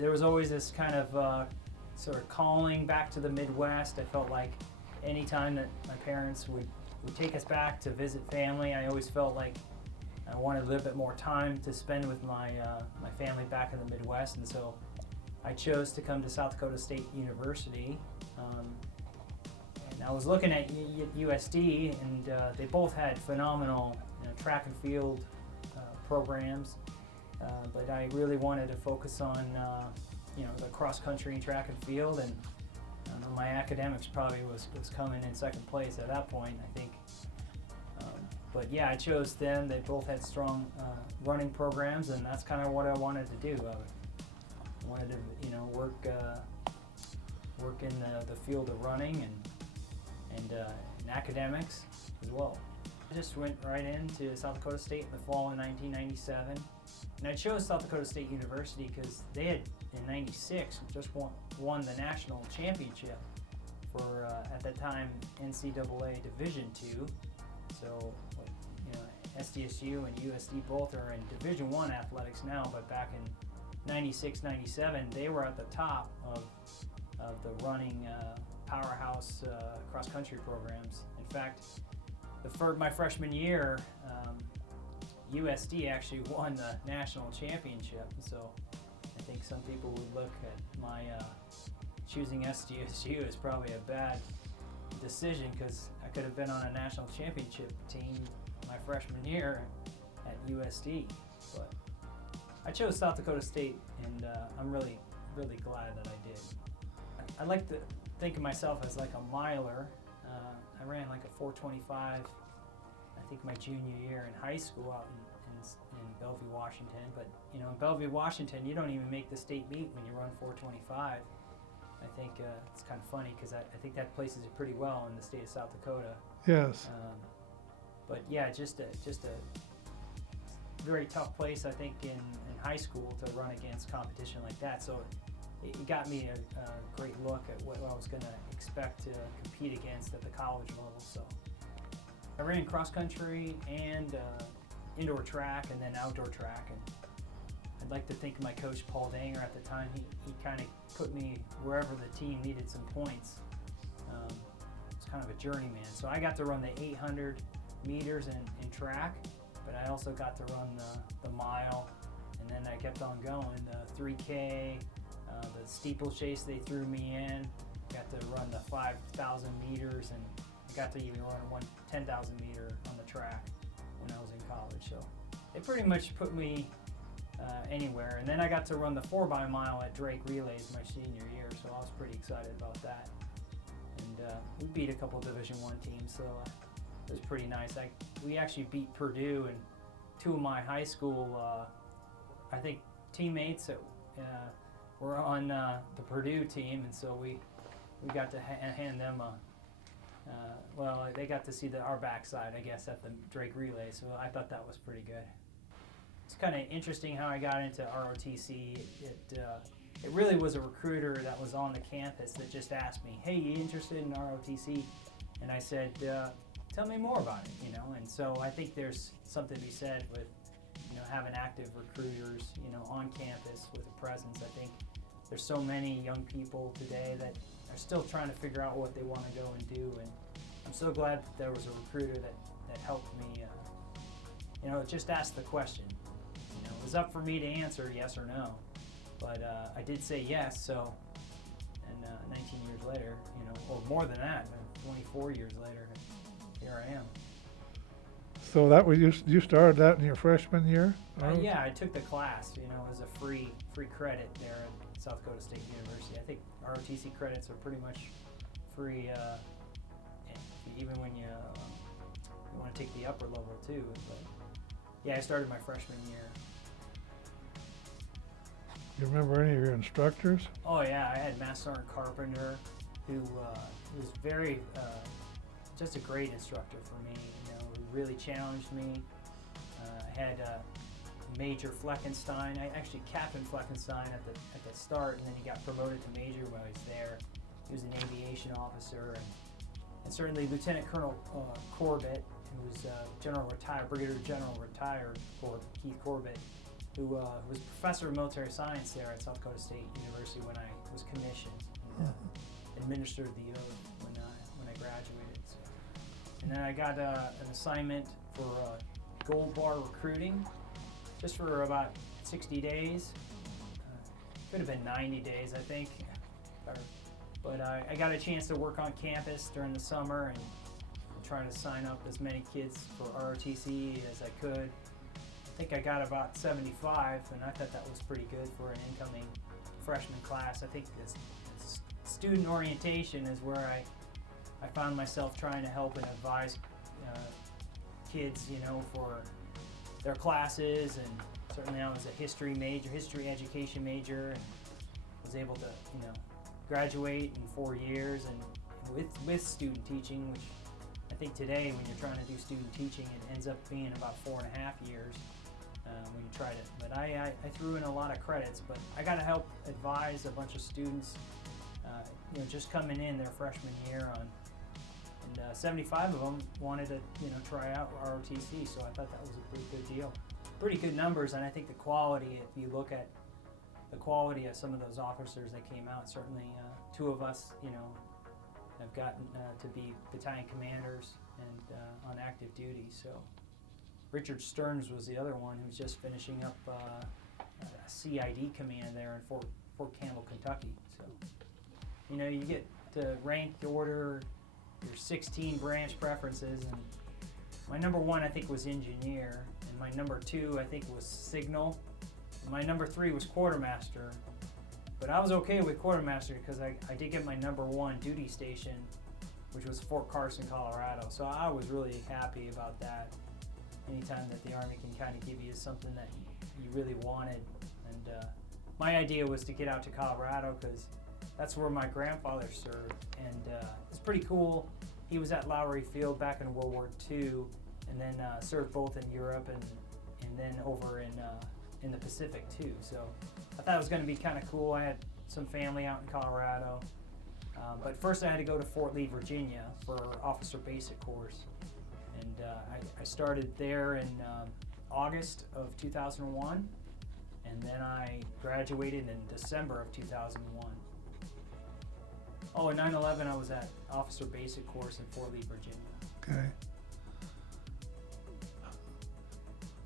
there was always this kind of sort of calling back to the Midwest. I felt like any time that my parents would take us back to visit family, I always felt like I wanted a little bit more time to spend with my family back in the Midwest, and so I chose to come to South Dakota State University. And I was looking at USD, and they both had phenomenal track and field programs, but I really wanted to focus on the cross country and track and field, and my academics probably was coming in second place at that point, I think. But yeah, I chose them. They both had strong running programs, and that's kind of what I wanted to do. I wanted to, work in the field of running and in academics as well. I just went right into South Dakota State in the fall of 1997, and I chose South Dakota State University because they had, in '96, just won the national championship for, at that time, NCAA Division II. So, SDSU and USD both are in Division I athletics now, but back in '96, '97, they were at the top of the running powerhouse cross-country programs. In fact, my freshman year, USD actually won the national championship. So I think some people would look at my choosing SDSU as probably a bad decision, because I could have been on a national championship team my freshman year at USD. But I chose South Dakota State, and I'm really glad that I did. I like to think of myself as like a miler. I ran like a 4:25, I think my junior year in high school out in Bellevue, Washington. But in Bellevue, Washington, you don't even make the state meet when you run 4:25. I think it's kind of funny because I think that places it pretty well in the state of South Dakota. Yes. But yeah, just a very tough place, I think, in high school to run against competition like that. So it got me a great look at what I was going to expect to compete against at the college level. So I ran cross country and indoor track and then outdoor track. And I'd like to think my coach, Paul Danger, at the time, he kind of put me wherever the team needed some points. It's kind of a journeyman. So I got to run the 800 meters in track, but I also got to run the mile, and then I kept on going. The 3K, the steeplechase they threw me in, got to run the 5,000 meters, and I got to even run one 10,000 meter on the track when I was in college. So they pretty much put me anywhere. And then I got to run the 4x-mile at Drake Relays my senior year, so I was pretty excited about that. And we beat a couple Division I teams, so it was pretty nice. We actually beat Purdue, and two of my high school, I think, teammates that were on the Purdue team, and so we got to hand them they got to see our backside, I guess, at the Drake Relay, so I thought that was pretty good. It's kind of interesting how I got into ROTC. It really was a recruiter that was on the campus that just asked me, "Hey, you interested in ROTC?" And I said, "Tell me more about it," And so I think there's something to be said with, having active recruiters, on campus with a presence. I think there's so many young people today that are still trying to figure out what they want to go and do, and I'm so glad that there was a recruiter that helped me, just ask the question. It was up for me to answer yes or no, but I did say yes. So, and 19 years later, or more than that, 24 years later, here I am. So that was you started that in your freshman year? Yeah, I took the class. It was a free credit there at South Dakota State University. I think ROTC credits are pretty much free, even when you want to take the upper level too. But yeah, I started my freshman year. You remember any of your instructors? Oh yeah, I had Master Sergeant Carpenter, who was very, just a great instructor for me. Who really challenged me. I had Major Fleckenstein. I actually Captain Fleckenstein at the start, and then he got promoted to Major while I was there. He was an aviation officer, and certainly Lieutenant Colonel Corbett, who was Brigadier General retired, Keith Corbett, who was professor of military science there at South Dakota State University when I was commissioned, and administered the oath when I graduated. So. And then I got an assignment for Gold Bar recruiting, just for about 60 days. Could have been 90 days, I think. But I got a chance to work on campus during the summer and try to sign up as many kids for ROTC as I could. I think I got about 75, and I thought that was pretty good for an incoming freshman class. I think this student orientation is where I found myself trying to help and advise kids, you know, for their classes, and certainly I was a history education major, and was able to, you know, graduate in 4 years, and with student teaching, which I think today when you're trying to do student teaching, it ends up being about 4.5 years when you try to. But I threw in a lot of credits, but I got to help advise a bunch of students, you know, just coming in their freshman year on. And 75 of them wanted to, you know, try out ROTC, so I thought that was a pretty good deal. Pretty good numbers, and I think the quality, if you look at the quality of some of those officers that came out, certainly 2 of us, you know, have gotten to be battalion commanders and on active duty. So Richard Stearns was the other one who's just finishing up a CID command there in Fort Campbell, Kentucky. So, you know, you get to rank order your 16 branch preferences, and my number 1 I think was engineer, and my number 2 I think was signal, and my number 3 was quartermaster. But I was okay with quartermaster because I did get my number 1 duty station, which was Fort Carson, Colorado. So I was really happy about that. Anytime that the Army can kind of give you something that you really wanted. And my idea was to get out to Colorado because that's where my grandfather served. And it's pretty cool. He was at Lowry Field back in World War II, and then served both in Europe and then over in the Pacific too. So I thought it was going to be kind of cool. I had some family out in Colorado. But first I had to go to Fort Lee, Virginia for officer basic course. And I started there in August of 2001, and then I graduated in December of 2001. Oh, in 9/11 I was at officer basic course in Fort Lee, Virginia. Okay.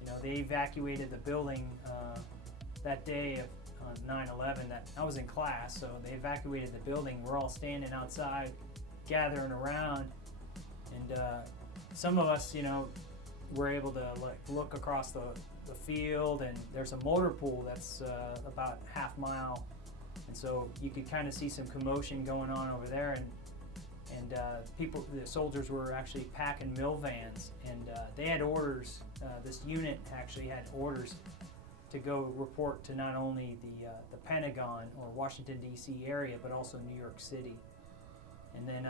You know, they evacuated the building that day of 9/11. That I was in class, so they evacuated the building. We're all standing outside, gathering around, and some of us, you know, were able to like look across the field, and there's a motor pool that's about half mile, and so you could kind of see some commotion going on over there, and the soldiers were actually packing mill vans, and they had orders. This unit actually had orders to go report to not only the Pentagon or Washington D.C. area, but also New York City. And then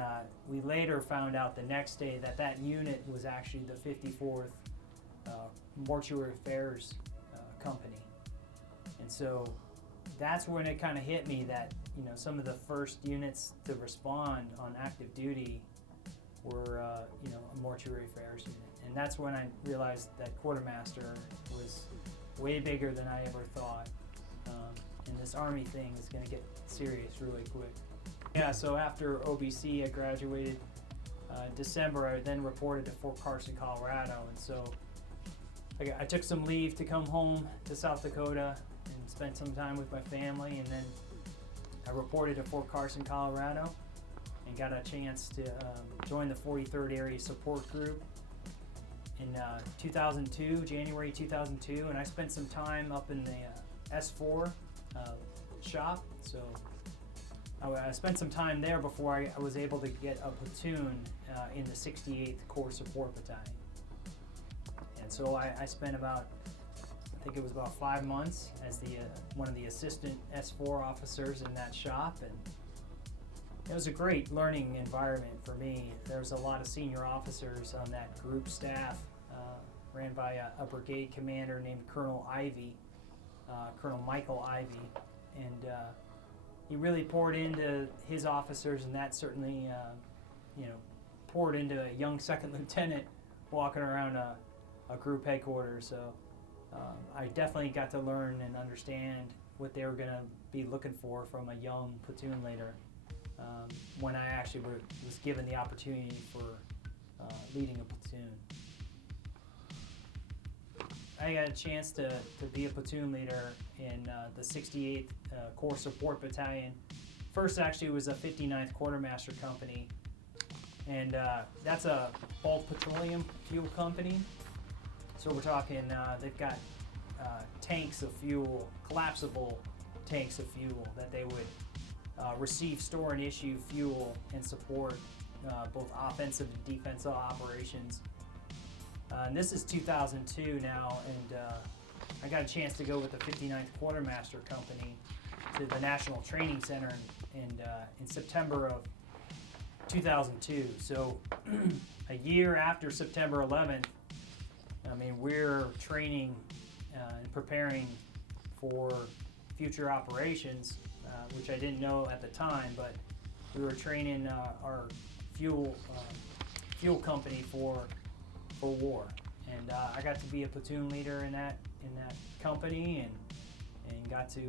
we later found out the next day that that unit was actually the 54th Mortuary Affairs Company. And so that's when it kind of hit me that, you know, some of the first units to respond on active duty were, you know, a mortuary affairs unit. And that's when I realized that quartermaster was way bigger than I ever thought. And this Army thing is going to get serious really quick. Yeah, so after OBC, I graduated December. I then reported to Fort Carson, Colorado, and so I took some leave to come home to South Dakota and spend some time with my family, and then I reported to Fort Carson, Colorado, and got a chance to join the 43rd Area Support Group in 2002, January 2002, and I spent some time up in the S4 shop, so I spent some time there before I was able to get a platoon in the 68th Corps Support Battalion. And so I spent about, I think it was about 5 months as one of the assistant S4 officers in that shop, and it was a great learning environment for me. There was a lot of senior officers on that group staff, ran by a brigade commander named Colonel Ivy, Colonel Michael Ivy, and he really poured into his officers, and that certainly, you know, poured into a young second lieutenant walking around a group headquarters. So I definitely got to learn and understand what they were going to be looking for from a young platoon leader when I actually was given the opportunity for leading a platoon. I got a chance to be a platoon leader in the 68th Corps Support Battalion. First actually was a 59th Quartermaster Company, and that's a bulk petroleum fuel company. So we're talking, they've got tanks of fuel, collapsible tanks of fuel that they would receive, store, and issue fuel and support both offensive and defensive operations. And this is 2002 now, and I got a chance to go with the 59th Quartermaster Company to the National Training Center in September of 2002. So a year after September 11th, I mean, we're training and preparing for future operations, which I didn't know at the time, but we were training our fuel company for war. And I got to be a platoon leader in that company, and got to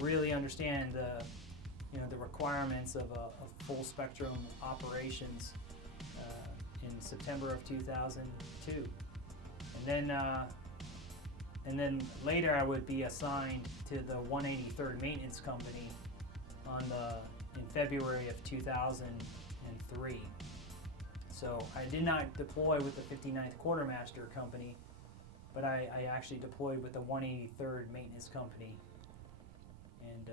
really understand the requirements of a full spectrum operations in September of 2002. And then later I would be assigned to the 183rd Maintenance Company in February of 2003. So I did not deploy with the 59th Quartermaster Company, but I actually deployed with the 183rd Maintenance Company, and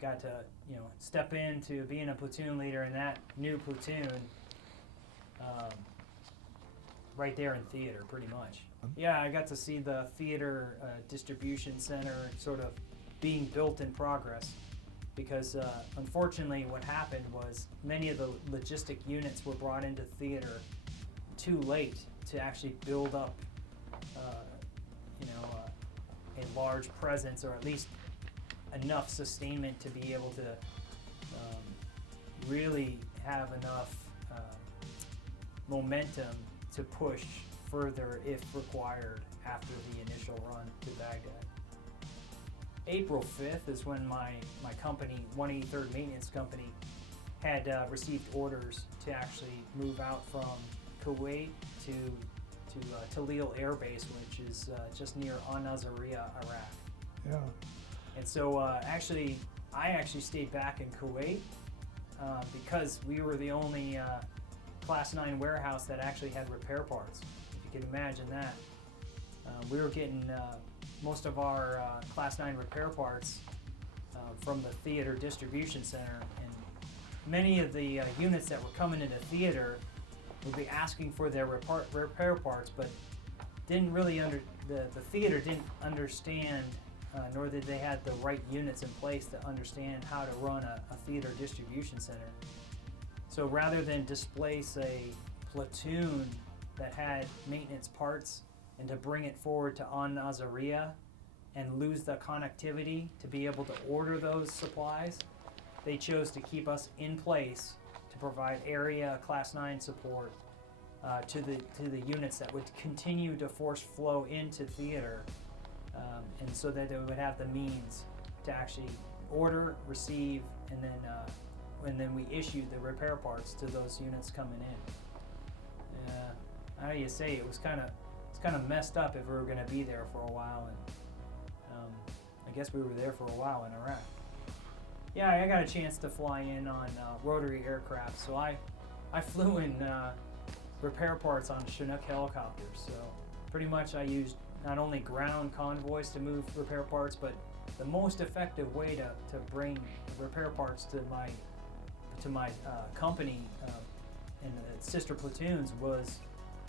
got to step into being a platoon leader in that new platoon, right there in theater, pretty much. Yeah, I got to see the theater distribution center sort of being built in progress, because unfortunately what happened was many of the logistic units were brought into theater too late to actually build up a large presence, or at least enough sustainment to be able to really have enough momentum to push further if required after the initial run to Baghdad. April 5th is when my company, 183rd Maintenance Company, had received orders to actually move out from Kuwait to Talil Air Base, which is just near Al-Naziriyah, Iraq. Yeah. And so I actually stayed back in Kuwait because we were the only Class 9 warehouse that actually had repair parts, if you can imagine that. We were getting most of our Class 9 repair parts from the theater distribution center, and many of the units that were coming into theater would be asking for their repair parts, but didn't really the theater didn't understand, nor did they have the right units in place to understand how to run a theater distribution center. So rather than displace a platoon that had maintenance parts and to bring it forward to Al-Naziriyah and lose the connectivity to be able to order those supplies, they chose to keep us in place to provide area Class 9 support to the units that would continue to force flow into theater, and so that they would have the means to actually order, receive, and then we issued the repair parts to those units coming in. How do you say, it's kind of messed up if we were going to be there for a while, and I guess we were there for a while in Iraq. Yeah, I got a chance to fly in on rotary aircraft, so I flew in repair parts on Chinook helicopters. So pretty much I used not only ground convoys to move repair parts, but the most effective way to bring repair parts to my company and the sister platoons was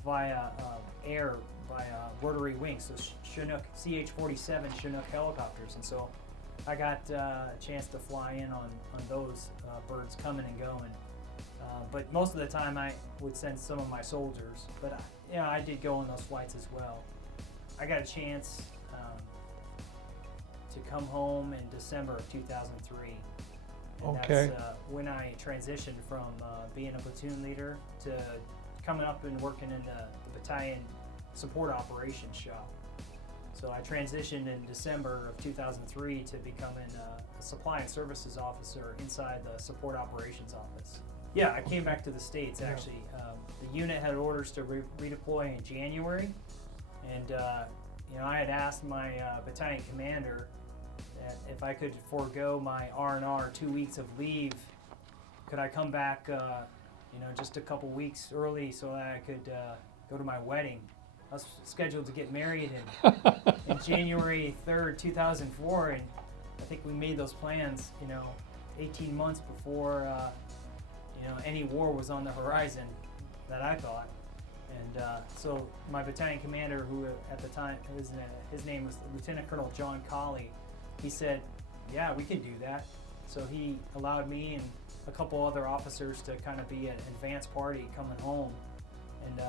via air, by rotary wings, so Chinook CH-47 Chinook helicopters. And so I got a chance to fly in on those birds coming and going. But most of the time I would send some of my soldiers, but I did go on those flights as well. I got a chance to come home in December of 2003. And Okay. that's when I transitioned from being a platoon leader to coming up and working in the battalion support operations shop. So I transitioned in December of 2003 to becoming a supply and services officer inside the support operations office. Yeah, I came back to the States actually. The unit had orders to redeploy in January, and I had asked my battalion commander that if I could forego my R&R 2 weeks of leave, could I come back just a couple weeks early so that I could go to my wedding. I was scheduled to get married in January 3rd, 2004, and I think we made those plans, 18 months before, any war was on the horizon that I thought. And so my battalion commander, who at the time, his name was Lieutenant Colonel John Colley, he said, yeah, we can do that. So he allowed me and a couple other officers to kind of be an advance party coming home. And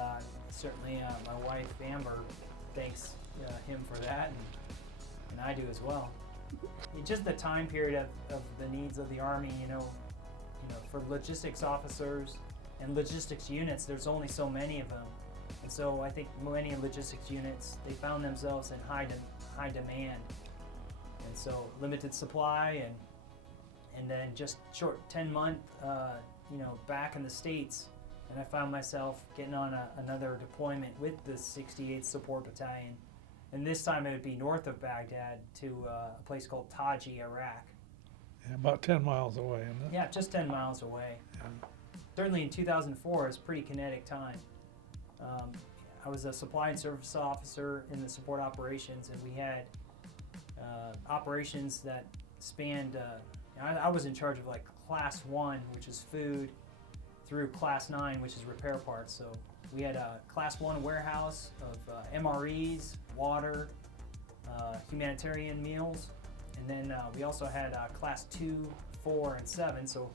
certainly my wife Amber thanks him for that, and I do as well. Just the time period of the needs of the Army, for logistics officers and logistics units, there's only so many of them. And so I think many logistics units, they found themselves in high demand. And so limited supply and then just short 10-month, back in the States. And I found myself getting on another deployment with the 68th Support Battalion. And this time it would be north of Baghdad to a place called Taji, Iraq. Yeah, about 10 miles away, isn't it? Yeah, just 10 miles away. Yeah. Certainly in 2004, it was a pretty kinetic time. I was a supply and service officer in the support operations, and we had operations that spanned, I was in charge of like class 1, which is food, through class 9, which is repair parts. So we had a class 1 warehouse of MREs, water, humanitarian meals, and then we also had class 2, 4, and 7. So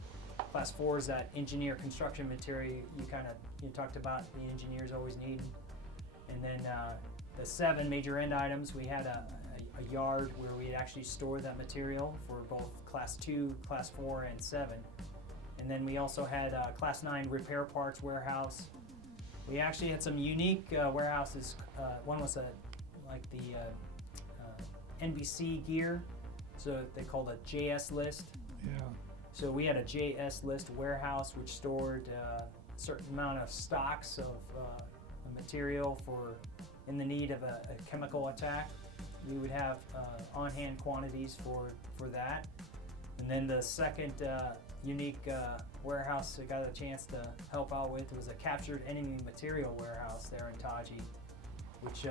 class 4 is that engineer construction material you talked about the engineers always need. And then the 7 major end items, we had a yard where we'd actually store that material for both class 2, class 4, and 7. And then we also had class 9 repair parts warehouse. We actually had some unique warehouses. One was like the NBC gear, so they called a JS list. Yeah. So we had a JS list warehouse which stored a certain amount of stocks of material for in the need of a chemical attack. We would have on-hand quantities for that. And then the second unique warehouse I got a chance to help out with was a captured enemy material warehouse there in Taji, which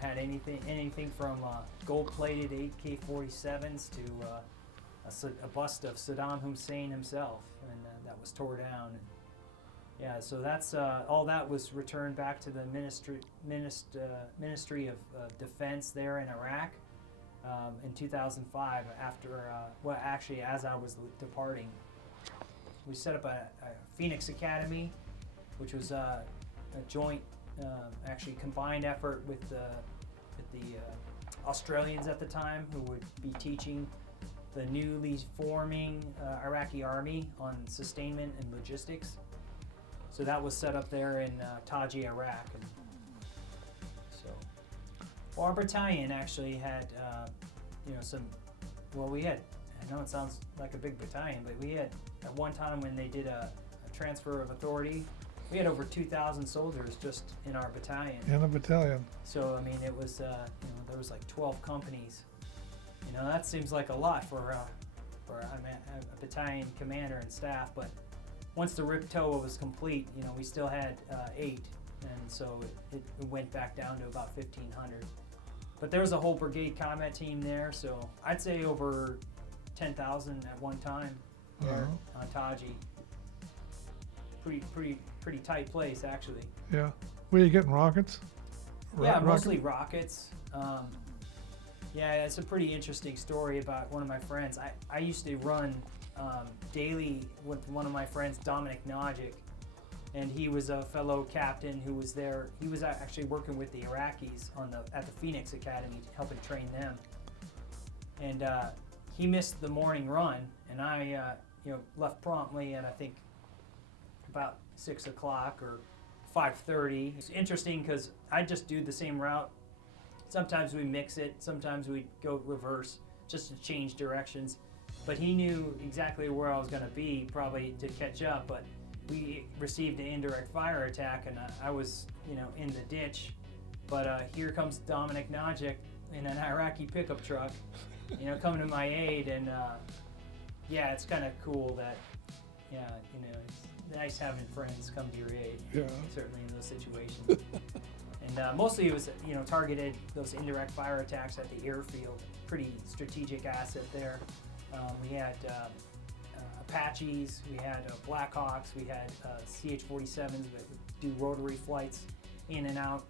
had anything from gold-plated AK-47s to a bust of Saddam Hussein himself, and that was tore down. And yeah, so that's all that was returned back to the Ministry of Defense there in Iraq in 2005. After, as I was departing, we set up a Phoenix Academy, which was a joint, actually combined effort with the Australians at the time, who would be teaching the newly forming Iraqi army on sustainment and logistics. So that was set up there in Taji, Iraq. And so, our battalion actually had, I know it sounds like a big battalion, but we had, at one time when they did a transfer of authority, we had over 2,000 soldiers just in our battalion. In a battalion. So, I mean, it was, there was like 12 companies. That seems like a lot for a battalion commander and staff, but once the RIPTOA was complete, we still had 8, and so it went back down to about 1,500. But there was a whole brigade combat team there, so I'd say over 10,000 at one time there on Taji. Pretty tight place, actually. Yeah. Were you getting rockets? Yeah, mostly rockets. Yeah, it's a pretty interesting story about one of my friends. I used to run daily with one of my friends, Dominic Nogic, and he was a fellow captain who was there. He was actually working with the Iraqis at the Phoenix Academy, helping train them. And he missed the morning run, and I left promptly at I think about 6 o'clock or 5:30. It's interesting because I just do the same route Sometimes we mix it, sometimes we go reverse just to change directions. But he knew exactly where I was going to be, probably to catch up. But we received an indirect fire attack, and I was, in the ditch. But here comes Dominic Najic in an Iraqi pickup truck, coming to my aid. And yeah, it's kind of cool that, it's nice having friends come to your aid. Yeah. Certainly in those situations. And mostly it was, targeted those indirect fire attacks at the airfield. Pretty strategic asset there. We had Apaches, we had Blackhawks, we had CH-47s that would do rotary flights in and out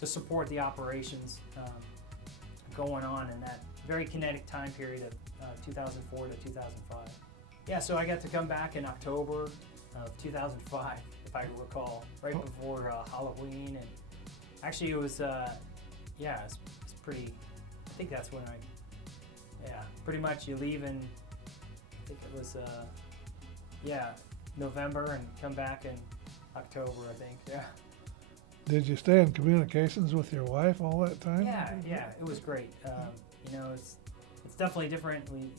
to support the operations going on in that very kinetic time period of 2004 to 2005. Yeah, so I got to come back in October of 2005, if I recall, right before Halloween. And actually it was, it's pretty, I think that's when pretty much you leave in, I think it was, November and come back in October, I think, yeah. Did you stay in communications with your wife all that time? Yeah, it was great. It's definitely different. We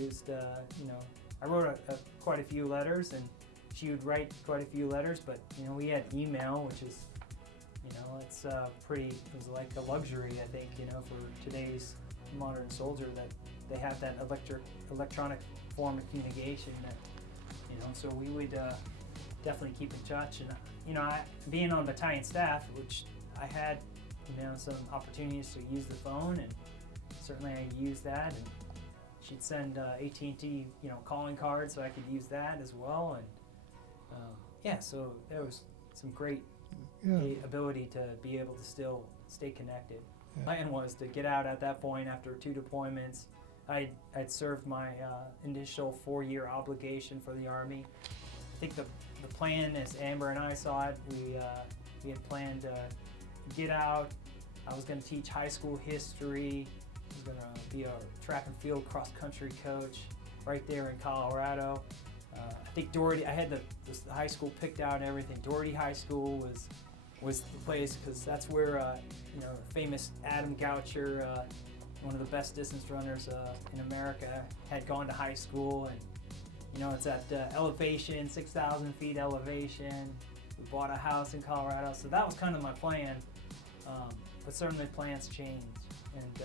used, I wrote quite a few letters, and she would write quite a few letters, but, we had email, which is, it's it was like a luxury, I think, for today's modern soldier, that they have that electronic form of communication that, so we would definitely keep in touch. And, being on battalion staff, which I had, some opportunities to use the phone, and certainly I used that, and she'd send AT&T, calling cards, so I could use that as well. And so there was some great ability to be able to still stay connected. Yeah. Plan was to get out at that point after 2 deployments. I'd served my initial 4-year obligation for the Army. I think the plan, as Amber and I saw it, we had planned to get out. I was going to teach high school history. I was going to be a track and field cross-country coach right there in Colorado. I think Doherty, I had the high school picked out and everything. Doherty High School was the place, because that's where famous Adam Goucher, one of the best distance runners in America, had gone to high school. And it's at elevation, 6,000 feet elevation. We bought a house in Colorado, so that was kind of my plan. But certainly plans change, and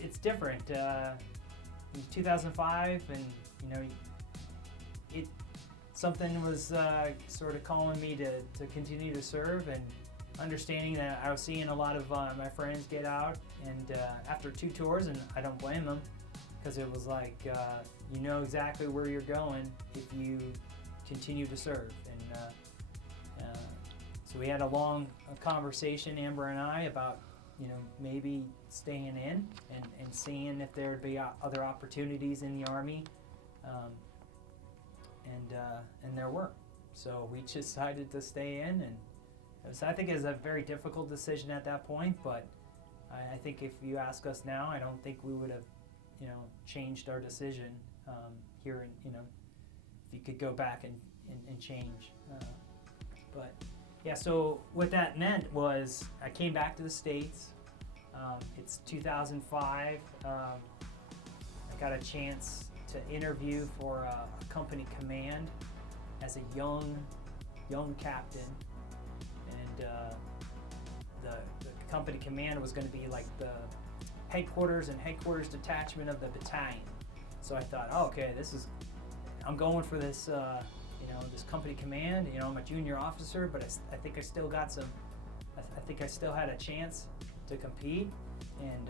it's different. In 2005, and something was sort of calling me to continue to serve, and understanding that I was seeing a lot of my friends get out, and after 2 tours, and I don't blame them, because it was like, exactly where you're going if you continue to serve. And so we had a long conversation, Amber and I, about maybe staying in and seeing if there would be other opportunities in the Army, and there were. So we decided to stay in, and I think it was a very difficult decision at that point, but I think if you ask us now, I don't think we would have changed our decision here, if you could go back and change. But yeah, so what that meant was I came back to the States. It's 2005. I got a chance to interview for a company command as a young captain, and the company command was going to be like the headquarters and headquarters detachment of the battalion. So I thought, okay, I'm going for this, this company command. I'm a junior officer, but I think I still got I think I still had a chance to compete, and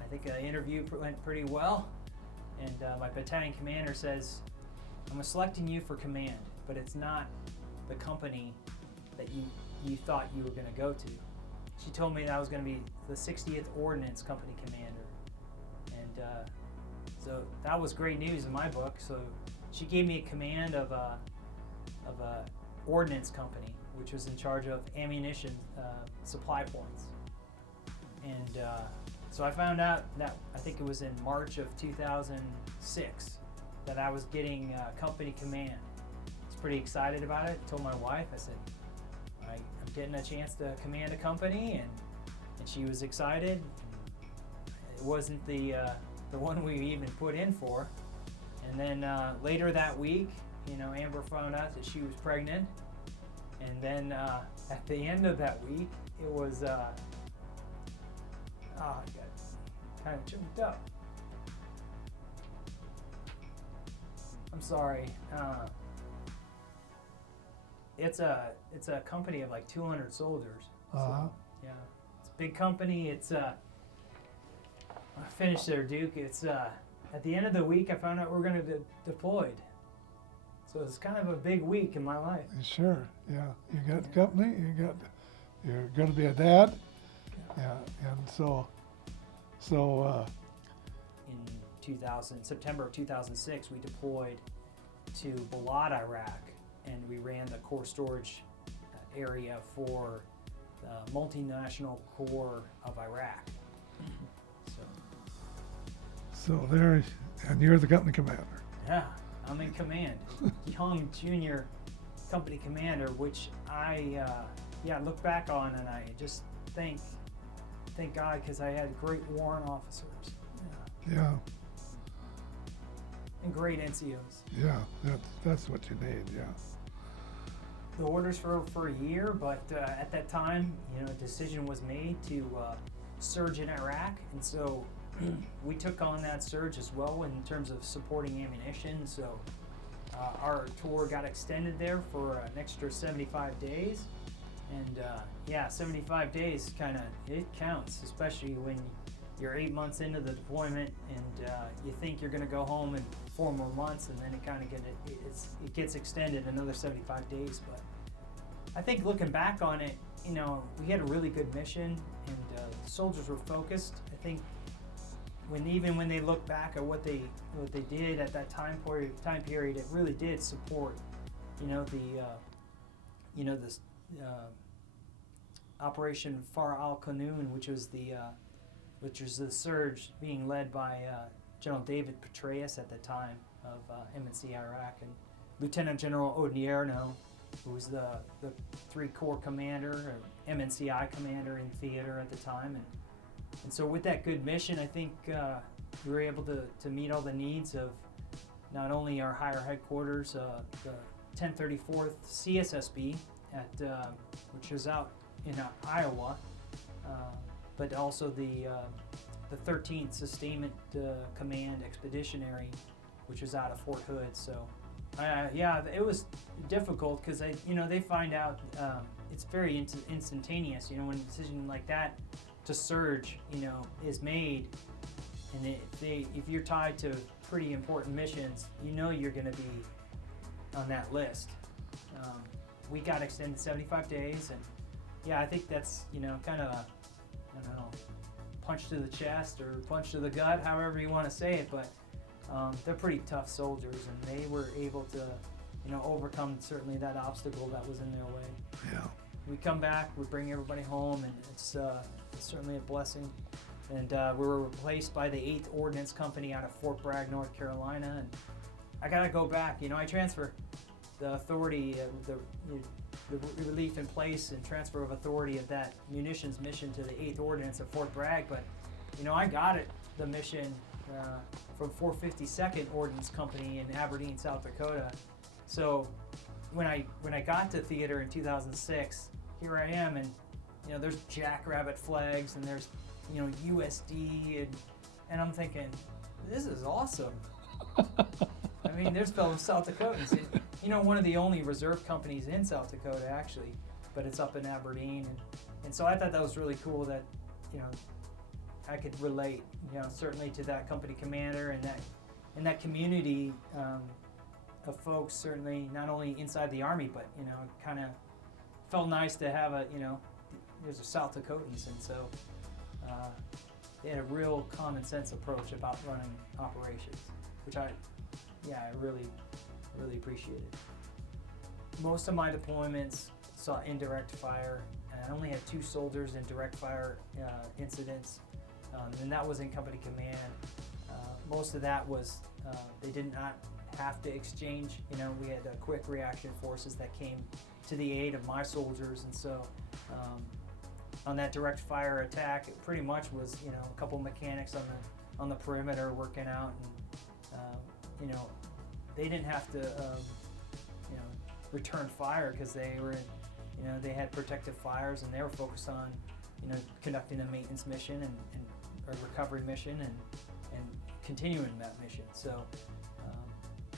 I think the interview went pretty well. And my battalion commander says, I'm selecting you for command, but it's not the company that you thought you were going to go to. She told me that I was going to be the 60th Ordnance Company commander, and so that was great news in my book. So she gave me a command of a ordnance company, which was in charge of ammunition supply points. And so I found out that, I think it was in March of 2006, that I was getting company command. It's pretty excited about it. Told my wife, I said, I'm getting a chance to command a company, and she was excited. It wasn't the one we even put in for. And then later that week, Amber found out that she was pregnant. And then at the end of that week, it was, I got kind of choked up. I'm sorry. It's a company of like 200 soldiers. So, yeah, it's a big company. It's I finished there, Duke. It's at the end of the week I found out we're going to be deployed. So it's kind of a big week in my life. Sure, yeah. You got the company, you're going to be a dad, yeah. And so. In September of 2006, we deployed to Balad, Iraq, and we ran the core storage area for the multinational core of Iraq. So there, and you're the company commander. Yeah, I'm in command. Young junior company commander, which I look back on and I just thank God, because I had great warrant officers. Yeah. And great NCOs. Yeah, that's what you need. Yeah. The orders for a year, but at that time, a decision was made to surge in Iraq, and so we took on that surge as well in terms of supporting ammunition. So our tour got extended there for an extra 75 days, and 75 days it counts, especially when you're 8 months into the deployment and you think you're going to go home in 4 more months, and then it gets extended another 75 days. But I think looking back on it, we had a really good mission, and the soldiers were focused. I think when they look back at what they did at that time period, it really did support, this Operation Far Al Qanoun, which was the surge being led by General David Petraeus at the time of MNC Iraq, and Lieutenant General Odierno, who was the 3 Corps commander, or MNCI commander in theater at the time. And so with that good mission, I think we were able to meet all the needs of not only our higher headquarters, the 1034th CSSB, which is out in Iowa, but also the 13th Sustainment Command Expeditionary, which is out of Fort Hood. So it was difficult because they find out it's very instantaneous. When a decision like that to surge, is made, and if you're tied to pretty important missions, you're going to be on that list. We got extended 75 days, and I think that's kind of punch to the chest or punch to the gut, however you want to say it, but they're pretty tough soldiers, and they were able to overcome certainly that obstacle that was in their way. Yeah. We come back, we bring everybody home, and it's certainly a blessing. And we were replaced by the 8th Ordnance Company out of Fort Bragg, North Carolina. And I gotta go back. I transfer the authority, the relief in place and transfer of authority of that munitions mission to the 8th Ordnance at Fort Bragg. But I got the mission from 452nd Ordnance Company in Aberdeen, South Dakota. So when I got to theater in 2006, here I am, and there's jackrabbit flags, and there's USD, and I'm thinking, this is awesome. I mean, there's fellow South Dakotans. One of the only reserve companies in South Dakota, actually, but it's up in Aberdeen, and so I thought that was really cool that I could relate, certainly to that company commander and that community of folks, certainly not only inside the Army, but kind of felt nice to have there's a South Dakotans, and so they had a real common sense approach about running operations, which I really appreciated. Most of my deployments saw indirect fire, and I only had 2 soldiers in direct fire incidents, and that was in company command. Most of that was they did not have to exchange. You know, we had quick reaction forces that came to the aid of my soldiers, and so on that direct fire attack, it pretty much was, you know, a couple mechanics on the perimeter working out, and you know, they didn't have to you know, return fire because they were in, you know, they had protective fires, and they were focused on, you know, conducting a maintenance mission and a recovery mission and continuing that mission. So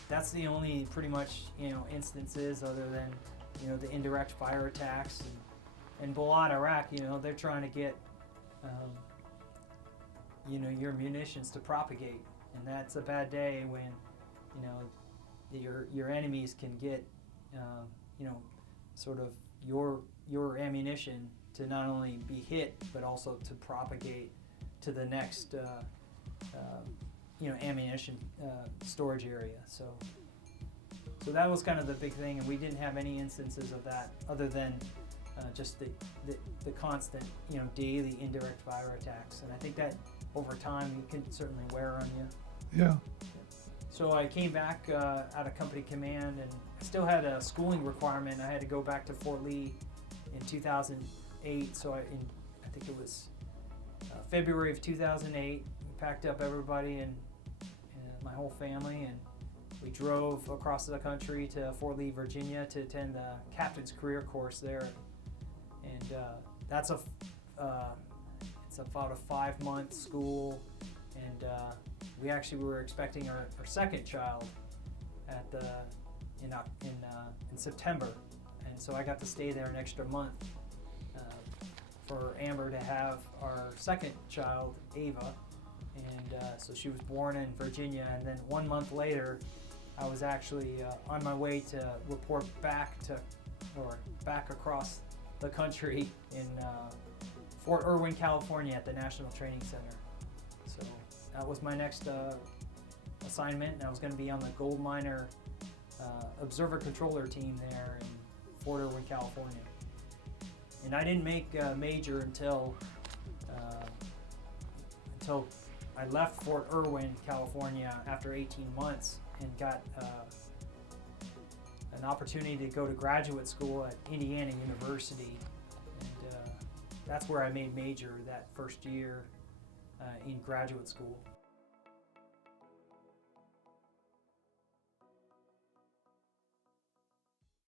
that's the only pretty much, you know, instances other than, you know, the indirect fire attacks. And Balad, Iraq, you know, they're trying to get you know, your munitions to propagate, and that's a bad day when, you know, your enemies can get you know, sort of your ammunition to not only be hit but also to propagate to the next you know, ammunition storage area. So that was kind of the big thing, and we didn't have any instances of that other than just the constant, you know, daily indirect fire attacks. And I think that over time it can certainly wear on you. Yeah. So I came back out of company command, and I still had a schooling requirement. I had to go back to Fort Lee in 2008. So I think it was February of 2008. We packed up everybody and my whole family, and we drove across the country to Fort Lee, Virginia, to attend the Captain's Career Course there. And that's it's about a 5-month school, and we actually were expecting our second child at in September, and so I got to stay there an extra month for Amber to have our second child, Ava, and so she was born in Virginia, and then 1 month later I was actually on my way to report back across the country in Fort Irwin, California at the National Training Center. So that was my next assignment, and I was going to be on the gold miner observer controller team there in Fort Irwin, California. And I didn't make major until I left Fort Irwin, California after 18 months and got an opportunity to go to graduate school at Indiana University. And that's where I made major that first year in graduate school.